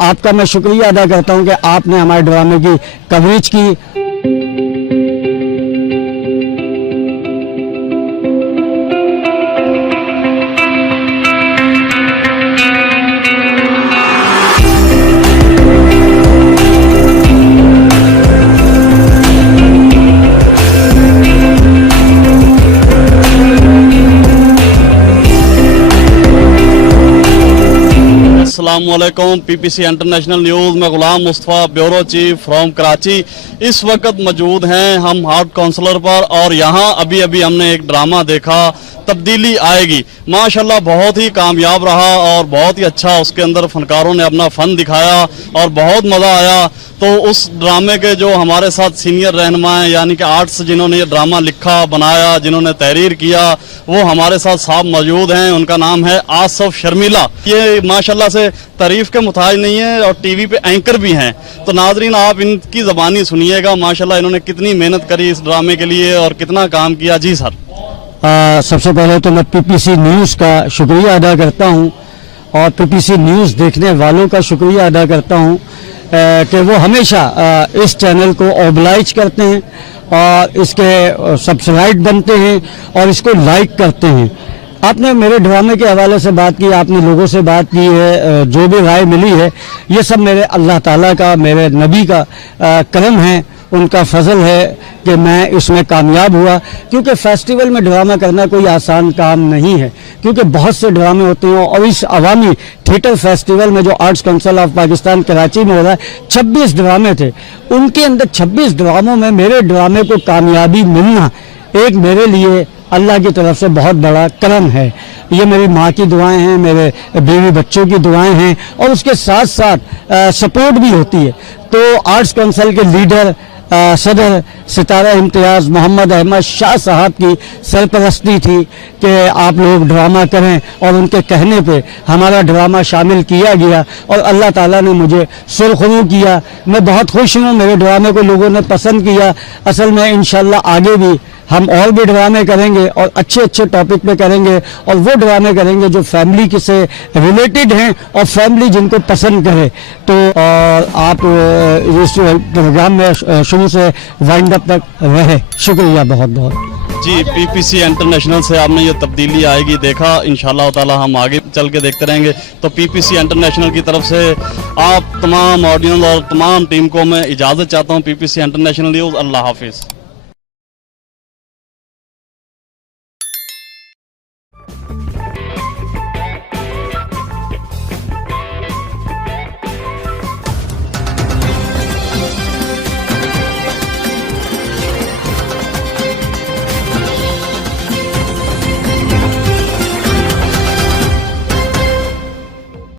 आपका मैं शुक्रिया अदा करता हूं कि आपने हमारे ड्रामे की कवरेज की। अस्सलामुअलैकुम, पीपीसी इंटरनेशनल न्यूज़ में Ghulam Mustafa, bureau chief from Karachi. इस वक्त मौजूद हैं हम हार्ट काउंसलर पर और यहाँ अभी अभी हमने एक ड्रामा देखा, तब्दीली आएगी। माशाल्लाह बहुत ही कामयाब रहा और बहुत ही अच्छा उसके अंदर फनकारों ने अपना फ़न दिखाया और बहुत मज़ा आया। तो उस ड्रामे के जो हमारे साथ सीनियर रहनुमा हैं, यानी कि आर्ट्स जिन्होंने ये ड्रामा लिखा बनाया, जिन्होंने तहरीर किया, वो हमारे साथ साहब मौजूद हैं। उनका नाम है आसफ शर्मिला। ये माशाल्लाह से तारीफ़ के मुताज नहीं है और टीवी पे एंकर भी हैं। तो नाजरीन आप इनकी ज़बानी सुनिएगा, माशाल्लाह इन्होंने कितनी मेहनत करी इस ड्रामे के लिए और कितना काम किया। जी सर। सबसे पहले तो मैं पीपीसी न्यूज़ का शुक्रिया अदा करता हूं और पीपीसी न्यूज़ देखने वालों का शुक्रिया अदा करता हूं कि वो हमेशा इस चैनल को ऑब्लाइज करते हैं और इसके सब्सक्राइब बनते हैं और इसको लाइक करते हैं। आपने मेरे ड्रामे के हवाले से बात की, आपने लोगों से बात की है, जो भी राय मिली है ये सब मेरे अल्लाह ताला का, मेरे नबी का करम है, उनका फजल है कि मैं इसमें कामयाब हुआ। क्योंकि फेस्टिवल में ड्रामा करना कोई आसान काम नहीं है, क्योंकि बहुत से ड्रामे होते हैं और इस अवामी थिएटर फेस्टिवल में जो arts council of Pakistan Karachi में हो रहा है, 26 ड्रामे थे। उनके अंदर 26 ड्रामों में मेरे ड्रामे को कामयाबी मिलना एक मेरे लिए अल्लाह की तरफ से बहुत बड़ा करम है। ये मेरी माँ की दुआएं हैं, मेरे बीवी बच्चों की दुआएं हैं और उसके साथ साथ सपोर्ट भी होती है। तो आर्ट्स काउंसिल के लीडर सदर सितारा इम्तियाज़ मोहम्मद अहमद शाह साहब की सरपरस्ती थी कि आप लोग ड्रामा करें और उनके कहने पे हमारा ड्रामा शामिल किया गया और अल्लाह ताला ने मुझे सुरखरू किया। मैं बहुत खुश हूँ, मेरे ड्रामे को लोगों ने पसंद किया। असल में इंशाल्लाह आगे भी हम और भी ड्रामे करेंगे और अच्छे अच्छे टॉपिक पे करेंगे और वो ड्रामे करेंगे जो फैमिली के से रिलेटेड हैं और फैमिली जिनको पसंद करे। तो और आप इस प्रोग्राम में शुरू से वाइंड अप तक रहे। शुक्रिया बहुत बहुत। जी, पीपीसी इंटरनेशनल से आपने ये तब्दीली आएगी देखा, इंशाल्लाह ताला हम आगे चल के देखते रहेंगे। तो पीपीसी इंटरनेशनल की तरफ से आप तमाम ऑडियंस और तमाम टीम को मैं इजाज़त चाहता हूँ। पीपीसी इंटरनेशनल न्यूज़, अल्लाह हाफिज़।